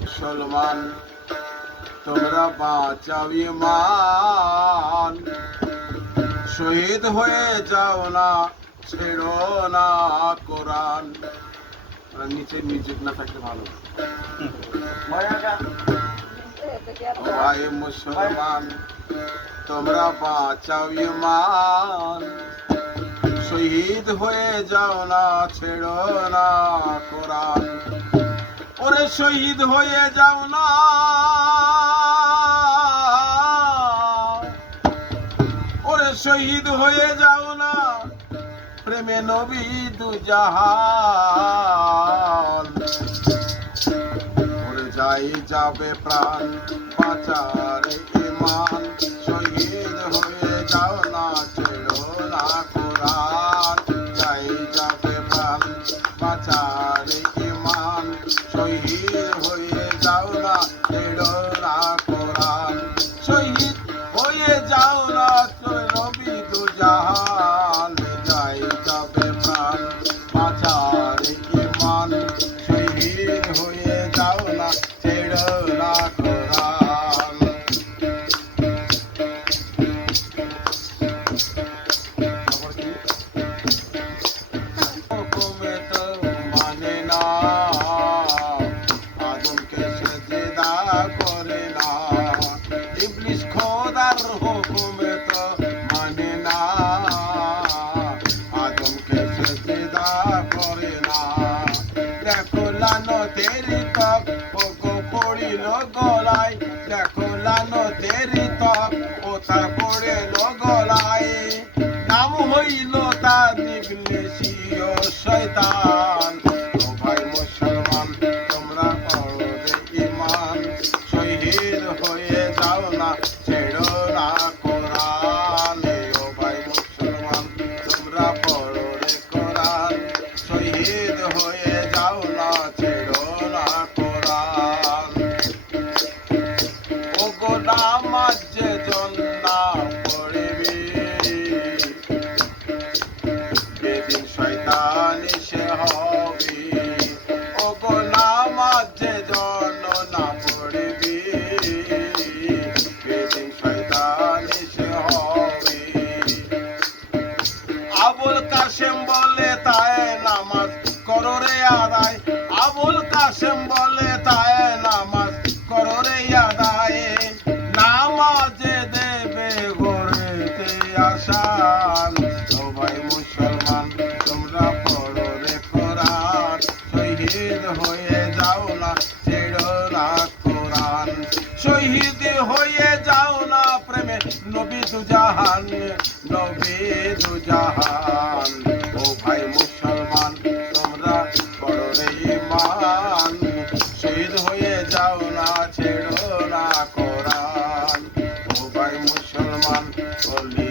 মুসলমান তোমরা বাঁচাও ঈমান, শহীদ হয়ে যাও না, ছেড়ো না কোরআন। নিচে মিউজিক না থাকলে ভালো। ভাই মুসলমান তোমরা বাঁচাও ঈমান, শহীদ হয়ে যাও না, ছেড়ো না কোরআন। ওরে শহীদ হয়ে যাও না, ওরে শহীদ হয়ে যাও না, প্রেমে নবী দুজাহান। ওরে যাই যাবে প্রাণ, বাঁচার ঈমান, শহীদ হয়ে যাও না, ছেড়ো না কোরআন। যাই যাবে প্রাণ, বাঁচার ঈমান, শহীদ হয়ে যাও না, ছেড়ো না কোরআন। শহীদ হয়ে যাও না, নবী দুজাহান। যাই যাবে প্রাণ, বাঁচার ঈমান, শহীদ হয়ে যাও না, ছেড়ো না কোরআন। হুকুমে তো মানে না, আদমকে সেজদা করে না। ইবলিস খোদার হুকুমে তো মানে না, আদমকে সেজদা করে না। দেখো লানতের ত্বক ওগো পড়িল গলায়, দেখো লানতের ত্বক ওটা পড়িল গলায়। নাম হইল তার ইবলীসীয় শয়তান। ও ভাই মুসলমান তোমরা পড়ো রে ঈমান, শহীদ হয়ে যাও না, ছেড়ো না কোরআন। ও ভাই মুসলমান তোমরা পড়ো রে কোরআন, শহীদ হয়ে যাও না, ছেড়ো না কোরআন। ও গো নামাজ যে জন না পড়বি, বেদিন শয়তানি সে হবি। ও গো নামাজ যে জন না পড়বি, বেদিন শয়তানি সে হবি। আবুল কাশেম বলে তাই নামাজ করো রে আদায়, আবুল কাশেম বলে তাই নামাজ করো রে আদায়। নামাজে দেবে গড়েতে আসান। ও ভাই মুসলমান তোমরা পড়ো রে কোরআন, শহীদ হয়ে যাও না, ছেড়ো না কোরআন। শহীদ হয়ে যাও না, প্রেমে নবী দুজাহান, নবী দুজাহান। ও ভাই মুসলমান তোমরা পড়ো রে ঈমান, শহীদ হয়ে যাও না, ছেড়ো না কোরআন। ও ভাই মুসলমান বলি